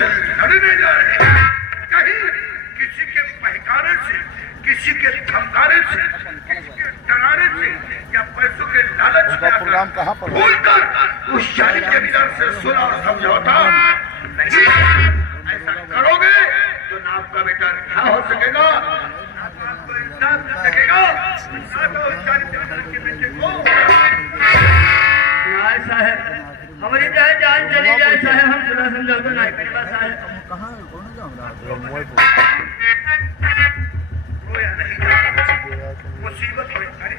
लड़ने जा रहे हैं, कहीं किसी के बहकाने से, किसी के धमकाने से, किसी के डराने से या पैसों के लालच में आकर भूलकर उस जालिम जमींदार से सुना और समझौता नहीं। ऐसा करोगे तो ना आपका बेटा रिहा हो सकेगा, ना तो आपको इंसाफ मिल सकेगा, ना तो उस जालिम जमींदार के बेटे को। साहब हमारी जान चली जाए साहब, हम सुना समझौता नहीं करी बस साहब। रोया नहीं, मुसीबत हो अरे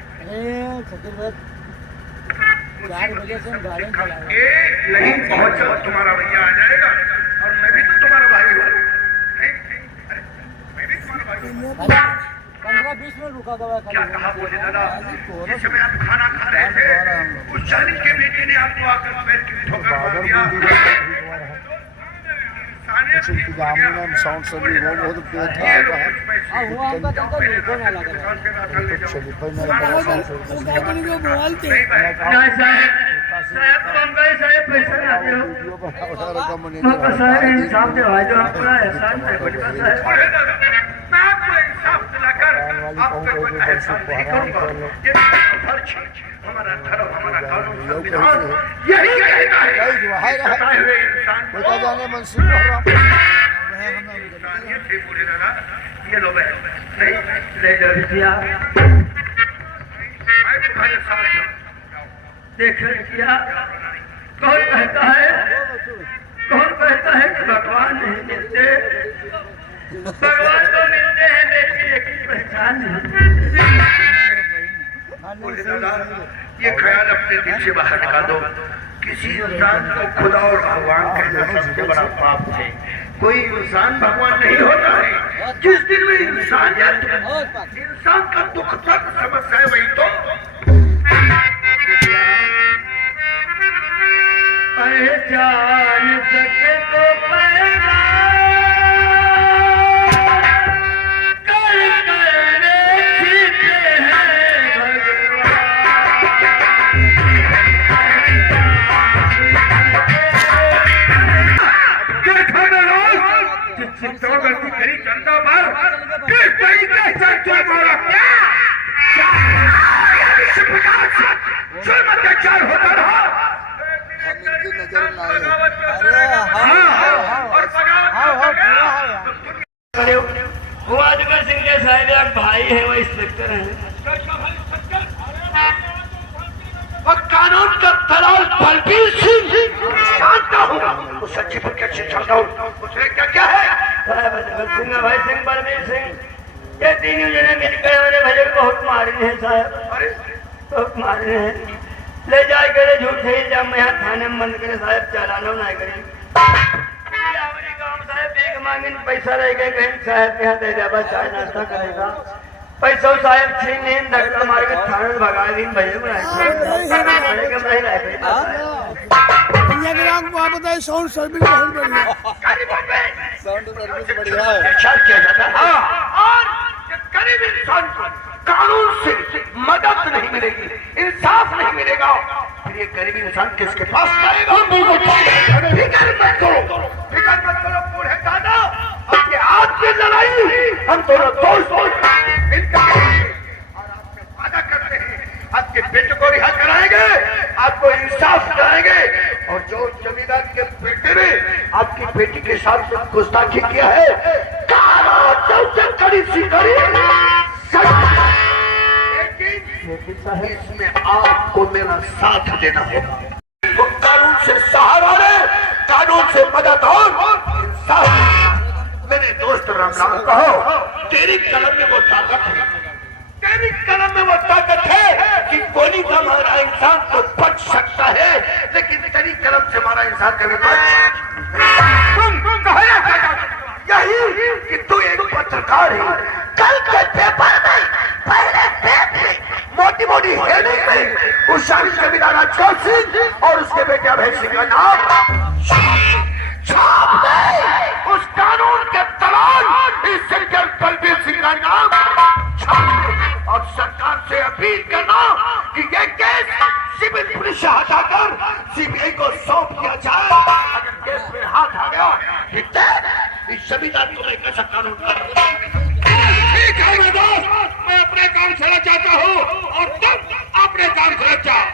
4 बजे से गाड़ी नहीं पहुंचा, तुम्हारा भैया आ जाएगा और मैं भी तो तुम्हारा भाई हूँ। मैं भी तुम्हारा भाई हूँ। 15-20 मिनट रुका दवा। क्या कहा बोले दादा, जिस समय आप खाना खा रहे थे उस जालिम के बेटे ने आपको आकर पैर की ठोकर मार दिया। साउंड से भी वो बहुत पेट था हुआ हमका तो रुको ना लगा। चलिए भाई मेरा बड़ा साउंड से वो गाड़ी में बोलते नहीं साहब कम गए साहब, पैसा ना दियो वीडियो बना रखा मने मौका साहब इंसाफ दे भाई, जो आपका एहसान है बड़ी बात है। मैं आपको इंसाफ दिलाकर आपको कोई एहसान नहीं करूंगा। ये फर्ज है, हमारा धर्म, हमारा कानून, संविधान यही कहता है सताए हुए इंसान को जाने मंसूर हराम इंसानियत से बोले दादा। ये लो बहन, नहीं ले लो रुपया, मैं तुम्हारे साथ हूं। देख किया कौन कहता है कि भगवान नहीं मिलते, भगवान तो मिलते हैं लेकिन एक ही पहचान नहीं। बोले दादा ये ख्याल अपने दिल से बाहर निकाल दो। किसी इंसान को खुदा और भगवान कहना सबसे बड़ा पाप है। कोई इंसान भगवान नहीं होता है। जिस दिन में इंसानियत इंसान का दुख तक समझता है वही तो पहचान सके तो गलती करी चंदा पर किस तरीके से तुम्हारा क्या अत्याचार होता रहा। वाजगर सिंह के साहब एक भाई है, वो इंस्पेक्टर है। कानून का दलाल बलबीर सिंह जानता हूँ, उस सच्ची पर कैसे जानता हूँ। उसने क्या क्या है सिंह भाई सिंह बलबीर सिंह, ये तीनों जने मिलकर हमारे भैया को बहुत मारे हैं साहब, बहुत मारे हैं। ले जाए करे झूठे इल्जाम में यहाँ थाने में बंद करे साहब, चालाना ना करे। हमारे गाँव साहब भीख मांगे, पैसा रह गए कहीं साहब के यहाँ दे दिया, बस चाय नाश्ता करेगा। पैसा साहब छीन नहीं, धक्का मार के थाने में भगा दी भैया को। बताए साउंड सर्विस बहुत बढ़िया, साउंड सर्विस बढ़िया है। किया जाता है और गरीब इंसान को कानून से मदद नहीं मिलेगी, इंसाफ नहीं मिलेगा, फिर ये गरीब इंसान किसके पास जाएगा। फिक्र मत करो बूढ़े दादा, आपके हाथ में लड़ाई हम दोनों दोस्त मिलकर और आपसे वादा करते हैं आपके बेटे को रिहा कराएंगे, आपको इंसाफ कराएंगे। और जो जमींदार के बेटे ने आपकी बेटी के साथ गुस्ताखी किया है, कड़ी सी कड़ी, लेकिन इसमें आपको मेरा साथ देना होगा। वो कानून से सहारा ले, कानून से मदद और इंसाफ। मेरे दोस्त राम कहो, तेरी कलम में वो ताकत है, तेरी कलम में वो ताकत है कि गोली का मारा इंसान तो बच सकता है, लेकिन तेरी कलम से मारा इंसान कभी बच तुम यही कि तू एक पत्रकार है। कल के पेपर में पहले पेज में मोटी मोटी हेडिंग में उस शाही जमींदार अजगर सिंह और उसके बेटे अभय सिंह का नाम छाप दे। उस कानून के दलाल इंस्पेक्टर बलबीर सिंह का नाम छाप दे। और सरकार से अपील करना कि ये केस सिविल पुलिस से हटाकर सीबीआई को सौंप दिया जाए। अगर केस में हाथ आ गया ठीक है? इस जमींदार को मैं कैसा कानून ठीक है मैं दोस्त, मैं अपने काम से लग जाता हूँ और तुम अपने काम से लग जाओ।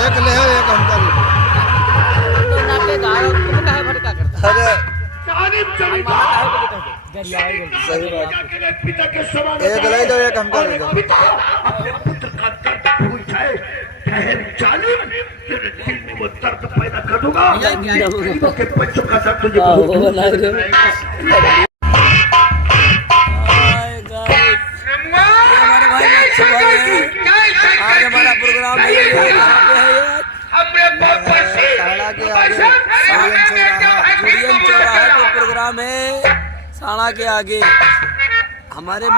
एक ले हो एक हमका ले। अरे जानिब जमींदार सही बात पिता के समान एक ले लो एक हमका ले लो। पिता अपने पुत्र का दर्द भूल जाए, ठहर जालिम, तेरे दिल में वो दर्द पैदा कर दूंगा गरीबों के बच्चों का दर्द तुझे भूल आज हमारा प्रोग्राम चौराहे पे प्रोग्राम है। साड़ा के आगे हमारे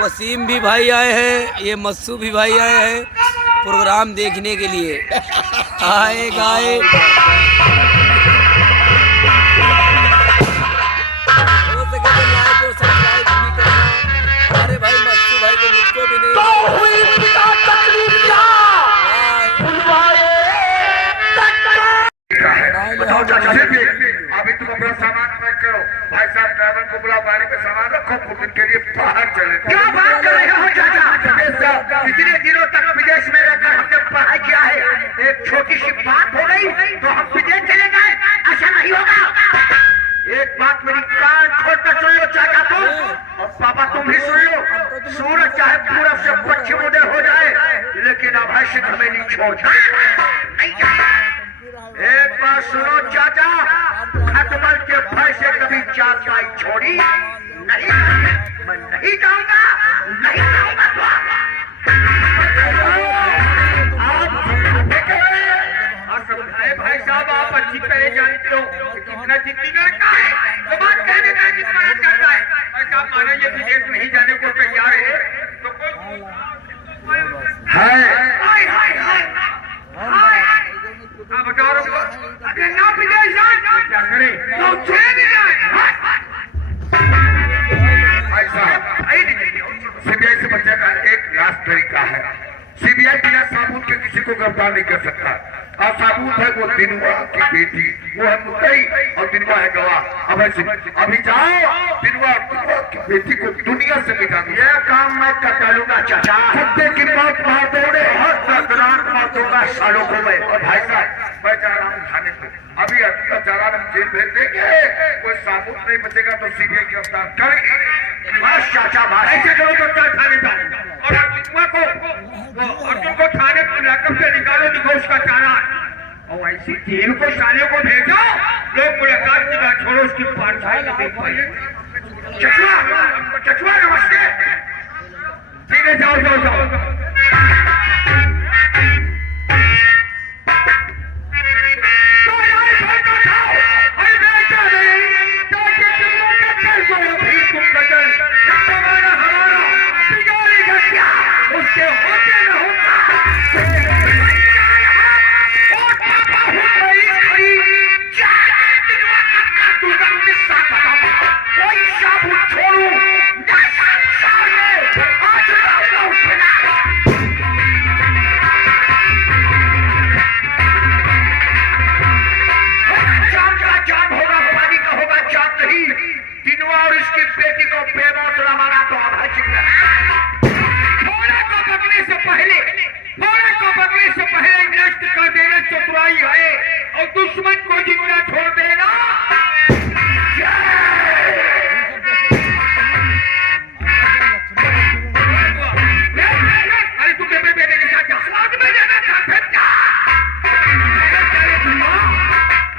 वसीम भी भाई आए हैं, ये मस्सू भी भाई आए हैं प्रोग्राम देखने के लिए। आए गाए हो सके तो लाइक और सब्सक्राइब भी करना। हमारे भाई मस्सू भाई को मुझको भी नहीं अभी तुम अपना सामान पैक करो। भाई साहब ड्राइवर को बुलाओ, गाड़ी पे सामान रखो, कुछ दिन के लिए बाहर चले। क्या बात कर रहे हो चाचा? इतने दिनों तक विदेश में रहकर हमने पढ़ाई किया है, एक छोटी सी बात हो गई तो हम विदेश चले गए, ऐसा नहीं होगा। एक बात मेरी कान खोलकर सुन लो चाचा तुम, और पापा तुम भी सुन लो। सूरज चाहे पूरब से पश्चिम उदय हो जाए, लेकिन अभय सिंह हमें नहीं छोड़ एक बार सुनो चाचा, खटमल के भय से कभी चारपाई छोड़ी नहीं, मैं नहीं जाऊंगा, नहीं जाऊंगा तो और समझाए भाई साहब आप अच्छी तरह जानते हो कितना जिद्दी लड़का है, तो बात कहने का जितना करता है। भाई साहब माना ये विदेश नहीं जाने को तैयार है तो कोई है बताओ अगर ना विदेश जाए क्या करें तो चले जाए। भाई साहब सीबीआई से बचने का एक लास्ट तरीका है। सीबीआई बिना साबुत के किसी को गिरफ्तार नहीं कर सकता, और साबुत है वो दिनवा की बेटी, वो है मुद्दई और दिनवा है गवाह। अब अभी जाओ दिनवा की बेटी को दुनिया से मिटा दो। यह काम मैं कर डालूंगा चाचा, कुत्ते की मौत मार दोगे, बहुत दर्दनाक मौत होगा सालों को मैं। और भाई साहब मैं जा रहा हूँ थाने पे, अभी चालान हम जेल भेज देंगे, कोई साबुत नहीं बचेगा तो सीबीआई गिरफ्तार करेंगे। बस चाचा ऐसे करो तो चल थाने जाओ, और दिनवा को अर्जुन को थाने लकब से निकालो, दिखो उसका चालान, और ऐसी जेल को साले को भेजो, लोग मुलाकात की बात छोड़ो, उसकी पाठशाला नहीं देख पाएंगे। चचुआ चचुआ नमस्ते, ठीक है जाओ जाओ जाओ। उसके होते न होता कोई साबुत छोड़ू जाम होगा, पानी का होगा जाम नहीं। दिनवा और इसकी बेटी को बेमौत रवाना तो अभय सिंह बगने से पहले नष्ट कर देना चतुराई है, और दुश्मन को जिंदा छोड़ देना। अरे तू मेरे बेटे के साथ स्वाद में जाना चाहते क्या?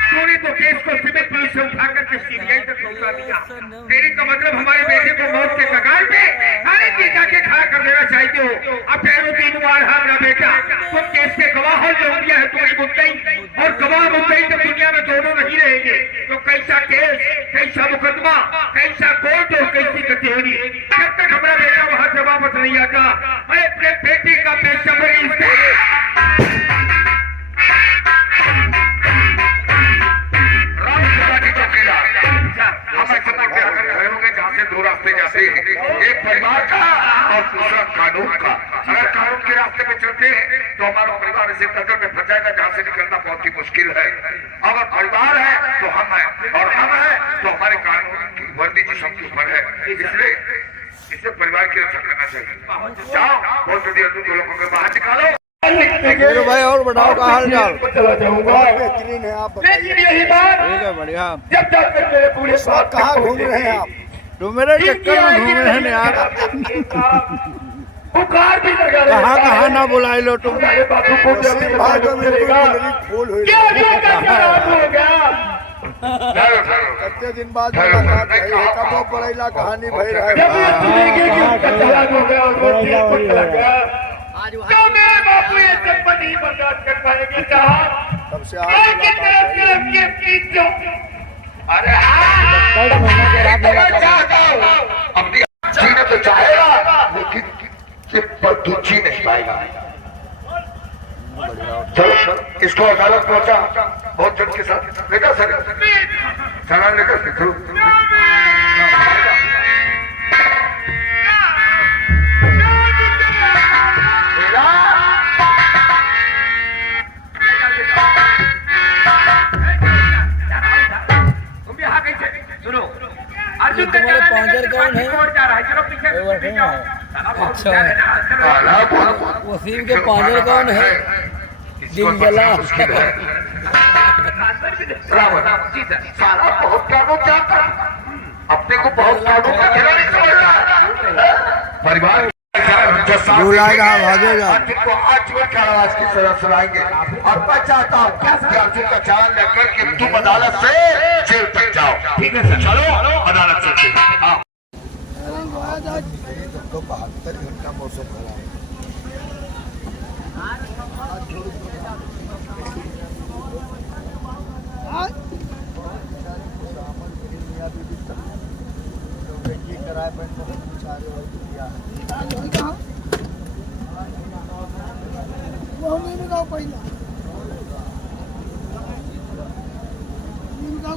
तूने तो केस को सिविल पुलिस से उठा करके सीबीआई तक पहुंचा दिया। तेरी का मतलब हमारे बेटे को मौत के कगार पे थाने पे जाके खड़ा कर देना चाहते हो। अब तेरे 3 बार हमारा बेटा तुम केस के गवाह हो, जो दिया है तुम्हारी मुद्दई, और गवाह मुद्दई तो दुनिया में दोनों नहीं रहेंगे। तो कैसा केस, कैसा मुकदमा, कैसा कोर्ट और कैसी कचहरी, जब तक हमारा बेटा वहां से वापस नहीं आता, मैं अपने बेटे का बेसब्री से जहाँ से 2 रास्ते जाते हैं, एक परिवार का और दूसरा कानून का। अगर कानून के रास्ते पे चलते हैं तो हमारा परिवार इसे कतर में फंस जाएगा, जहाँ से निकल करना बहुत ही मुश्किल है। अगर परिवार है तो हम हैं, और हम हैं तो हमारे कानून की वर्दी जिस्म के ऊपर है, इसलिए इससे परिवार की रक्षा करना चाहिए। जाओ बहुत जल्दी तुम लोगों को बाहर निकालो। मेरे भाई और बढ़ाओ का हाल चाल चला जाऊंगा। बहुत बेहतरीन है। आप बताइए। लेकिन यही बात ठीक है, बढ़िया। जब तक मेरे पूरे साथ कहाँ घूम रहे हैं आप? तो मेरे चक्कर में घूम रहे हैं यार। बुखार भी लगा कहाँ कहाँ ना बुलाई लो तुम। हमारे बापू को जब भी भाई तो मिलेगा फूल हुई क्या हो गया। कितने दिन बाद मुलाकात भई है, कब वो बड़ैला कहानी भई रहा जब ये है। सुनेंगे कि उसका चालान हो गया और वो जेल में चला गया, तो मेरे बापू ये सब नहीं बर्दाश्त कर पाएंगे। कहा तब से एक आज ही तरफ से आपके पीछे अरे अपनी जीना तो चाहेगा, लेकिन सिर्फ पर तू जी नहीं पाएगा। चलो इसको अदालत पहुंचा, बहुत जन के साथ लेकर सर चालान लेकर चलो। सुनो, ये तुम्हारे पांजर कौन है? अच्छा, वसीम के पांजर कौन है? डिंगला। सारा बहुत कानून जानता, अपने को बहुत कानून का खिलाड़ी समझता। परिवार बुलाएगा, भागेगा। को आजीवन कारावास की सजा सुनाएंगे, और मैं चाहता हूँ कि अर्जुन का चालान लेकर के तुम अदालत से जेल तक जाओ। ठीक है सर, चलो अदालत से। हाँ 72 घंटा मौसम खराब। किराए पर बहुत सारे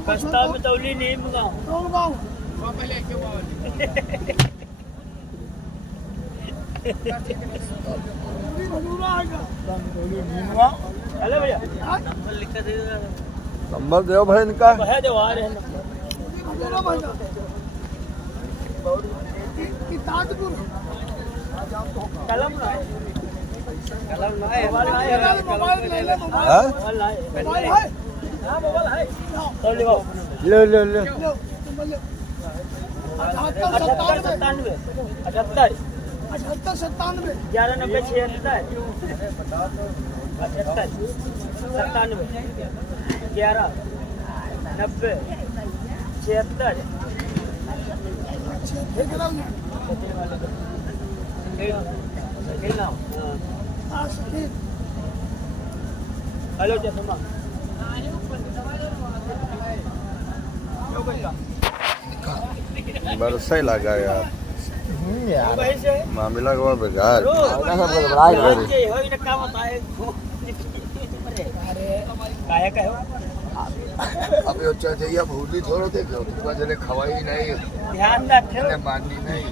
कस्ता में तौली नहीं मंगाओ। हेलो भैया, नंबर लिख कर दे दो। नंबर दो भाई इनका। है जो आ रहे हैं कलम ना है, कलम ना है, मोबाइल है। तो ले आओ, ले 78 77 11 90 76 78 97 11 90 76। हेलो चश्मा बरसा ही लगा यार। मामला को बेकार। अब चाहिए भूली थोड़ा देखो, जने खवाई नहीं, ध्यान रखे, माननी नहीं।